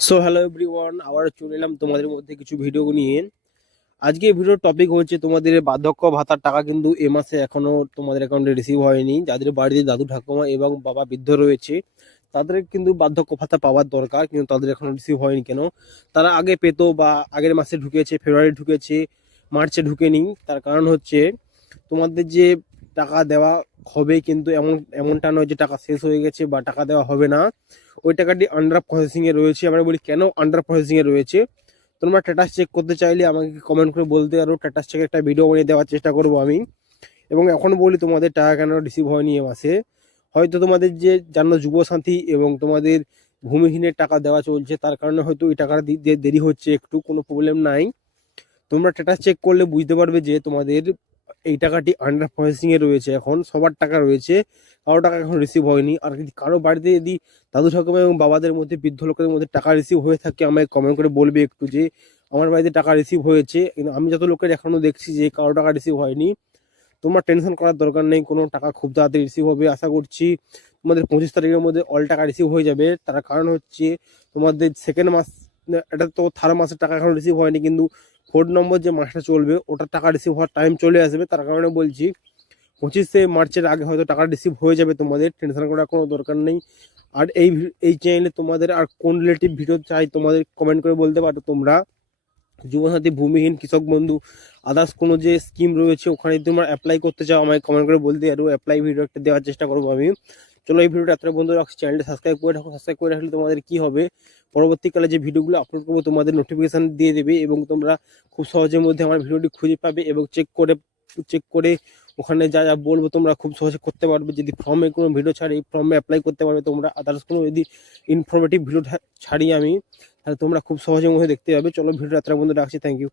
So hello everyone, আবার চলে এলাম তোমাদের মধ্যে কিছু ভিডিও নিয়ে। আজকে ভিডিওর টপিক হচ্ছে তোমাদের বার্ধক্য ভাতার টাকা কিন্তু এ মাসে এখনো তোমাদের অ্যাকাউন্টে রিসিভ হয়নি। যাদের বাড়িতে দাদু ঠাকুমা এবং বাবা বৃদ্ধ রয়েছে তাদের কিন্তু বার্ধক্য ভাতা পাওয়ার দরকার, কিন্তু তাদের এখনো রিসিভ হয়নি কেন? তারা আগে পেতো বা আগের মাসে ঢুকেছে, ফেব্রুয়ারি ঢুকেছে, মার্চে ঢুকেনি। তার কারণ হচ্ছে তোমাদের যে টাকা দেওয়া হবে, কিন্তু এমনটা নয় যে টাকা শেষ হয়ে গেছে বা টাকা দেওয়া হবে না। ওই টাকাটি আন্ডার প্রসেসিং এ রয়েছে। আমরা বলি কেন আন্ডার প্রসেসিং এ রয়েছে। তোমরা স্ট্যাটাস চেক করতে চাইলে আমাকে কমেন্ট করে বলতে পারো, স্ট্যাটাস চেকের একটা ভিডিও বানিয়ে দেওয়ার চেষ্টা করবো আমি। এবং এখন বলি তোমাদের টাকা কেন রিসিভ হয়নি এ মাসে। হয়তো তোমাদের যে জানো যুবসাথী এবং তোমাদের ভূমিহীনের টাকা দেওয়া চলছে, তার কারণে হয়তো এই টাকাটা দিতে দেরি হচ্ছে, একটু কোনো প্রবলেম নাই। তোমরা স্ট্যাটাস চেক করলে বুঝতে পারবে যে তোমাদের এই টাকাটি আন্ডার প্রসেসিং এ রয়েছে। এখন সবার টাকা রয়েছে, কারো টাকা এখন রিসিভ হয়নি। আর যদি কারো বাড়িতে যদি দাদু ঠাকুমা এবং বাবাদের মধ্যে, বৃদ্ধ লোকের মধ্যে টাকা রিসিভ হয়ে থাকে, আমায় কমেন্ট করে বলবে একটু যে আমার বাড়িতে টাকা রিসিভ হয়েছে। কিন্তু আমি যত লোকের এখনো দেখছি যে কারো টাকা রিসিভ হয়নি। তোমার টেনশন করার দরকার নেই, কোনো টাকা খুব তাড়াতাড়ি রিসিভ হবে। আশা করছি তোমাদের 25 তারিখের মধ্যে অল টাকা রিসিভ হয়ে যাবে। তার কারণ হচ্ছে তোমাদের সেকেন্ড মাস, এটা তো থার্ড মাসের টাকা এখন রিসিভ হয়নি, কিন্তু ফোর্থ নম্বর যে মাসটা চলবে ওটার টাকা রিসিভ হওয়ার টাইম চলে আসবে। তার কারণে বলছি 25শে মার্চের আগে হয়তো টাকা রিসিভ হয়ে যাবে, তোমাদের টেনশন করার কোনো দরকার নেই। আর এই চ্যানেলে তোমাদের আর কোন রিলেটিভ ভিডিও চাই তোমাদের কমেন্ট করে বলতে পারো তোমরা। যুবসাথী, ভূমিহীন, কৃষক বন্ধু, আদার্স কোনো যে স্কিম রয়েছে ওখানে তোমরা অ্যাপ্লাই করতে চাও আমায় কমেন্ট করে বলতে পারো। অ্যাপ্লাই ভিডিও একটা দেওয়ার চেষ্টা করবো আমি। চলো এই ভিডিওটা এত বন্ধু রাখছি, চ্যানেলটা সাবস্ক্রাইব করে রাখো। সাবস্ক্রাইব করে রাখলে তোমাদের কি হবে, পরবর্তীকালে যে ভিডিওগুলো আপলোড করবো তোমাদের নোটিফিকেশন দিয়ে দেবে, এবং তোমরা খুব সহজের মধ্যে আমার ভিডিওটি খুঁজে পাবে এবং চেক করে ওখানে যা যা বলবো তোমরা খুব সহজে করতে পারবে। যদি ফর্মে কোনো ভিডিও ছাড়ি, ফর্মে অ্যাপ্লাই করতে পারবে তোমরা। আদার্স কোনো যদি ইনফরমেটিভ ভিডিও ছাড়ি আমি, তাহলে তোমরা খুব সহজের মধ্যে দেখতে পাবে। চলো ভিডিওটা এত বন্ধু রাখছি, থ্যাংক ইউ।